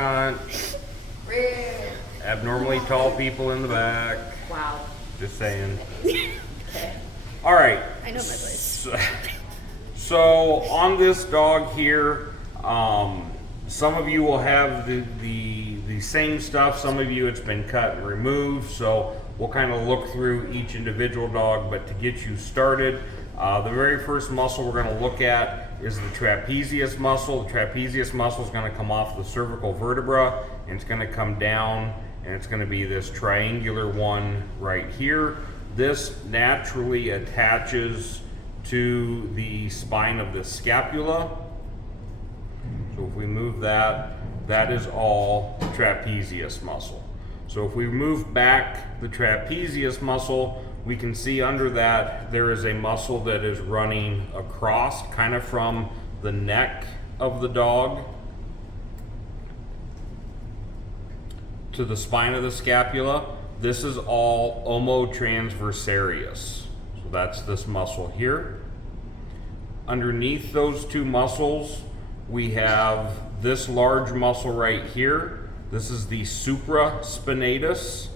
front, abnormally tall people in the back. Wow. Just saying. Okay. All right. I know my place. So on this dog here, some of you will have the same stuff. Some of you it's been cut and removed. So we'll kind of look through each individual dog. But to get you started, the very first muscle we're going to look at is the trapezius muscle. The trapezius muscle is going to come off the cervical vertebra, and it's going to come down, and it's going to be this triangular one right here. This naturally attaches to the spine of the scapula. So if we move that, that is all trapezius muscle. So if we move back the trapezius muscle, we can see under that there is a muscle that is running across, kind of from the neck of the dog to the spine of the scapula. This is all omotransversarius. So that's this muscle here. Underneath those two muscles, we have this large muscle right here. This is the supraspinatus.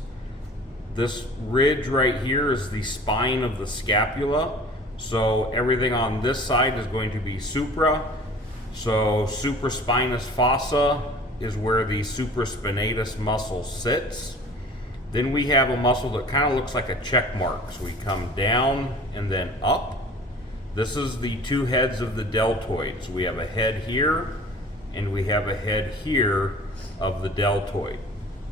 This ridge right here is the spine of the scapula. So everything on this side is going to be supra. So supraspinous fossa is where the supraspinatus muscle sits. Then we have a muscle that kind of looks like a check mark. So we come down and then up. This is the two heads of the deltoid. So we have a head here and we have a head here of the deltoid.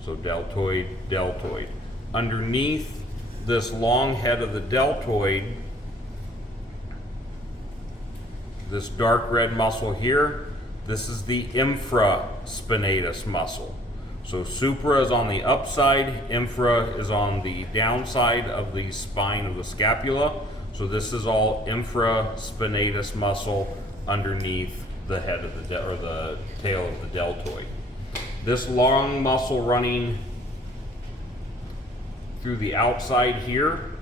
So deltoid, deltoid. Underneath this long head of the deltoid, this dark red muscle here, this is the infraspinatus muscle. So supra is on the upside, infra is on the downside of the spine of the scapula. So this is all infraspinatus muscle underneath the head of the tail of the deltoid. This long muscle running through the outside here,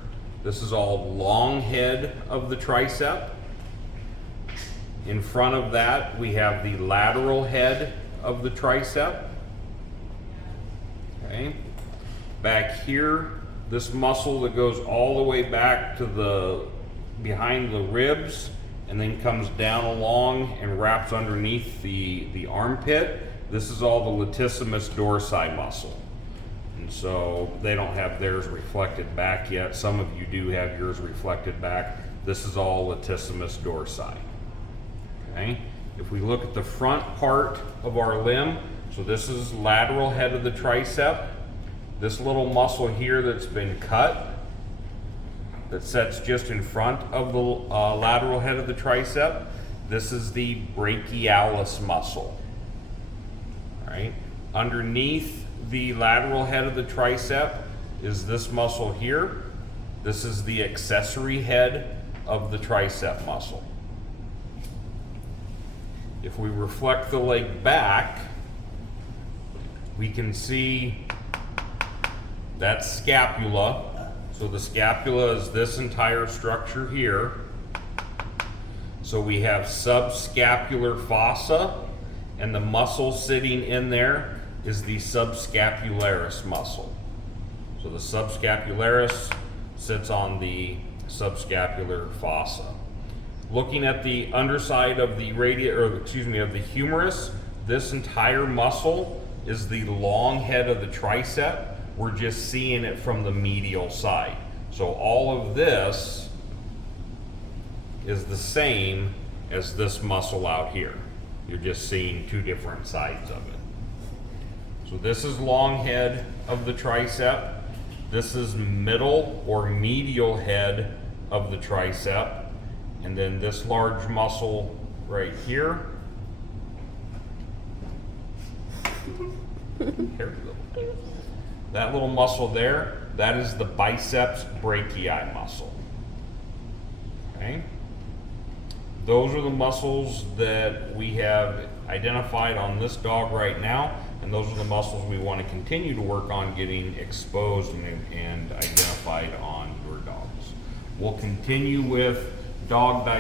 this is all long head of the tricep. In front of that, we have the lateral head of the tricep. Okay. Back here, this muscle that goes all the way back to the behind the ribs and then comes down along and wraps underneath the armpit. This is all the latissimus dorsi muscle. And so they don't have theirs reflected back yet. Some of you do have yours reflected back. This is all latissimus dorsi. Okay. If we look at the front part of our limb, so this is lateral head of the tricep. This little muscle here that's been cut, that sits just in front of the lateral head of the tricep, this is the brachialis muscle. All right. Underneath the lateral head of the tricep is this muscle here. This is the accessory head of the tricep muscle. If we reflect the leg back, we can see that scapula. So the scapula is this entire structure here. So we have subscapular fossa, and the muscle sitting in there is the subscapularis muscle. So the subscapularis sits on the subscapular fossa. Looking at the underside of the of the humerus, this entire muscle is the long head of the tricep. We're just seeing it from the medial side. So all of this is the same as this muscle out here. You're just seeing two different sides of it. So this is long head of the tricep. This is middle or medial head of the tricep. And then this large muscle right here. That little muscle there, that is the biceps brachii muscle. Okay? Those are the muscles that we have identified on this dog right now, and those are the muscles we want to continue to work on getting exposed and identified on your dogs. We'll continue with dog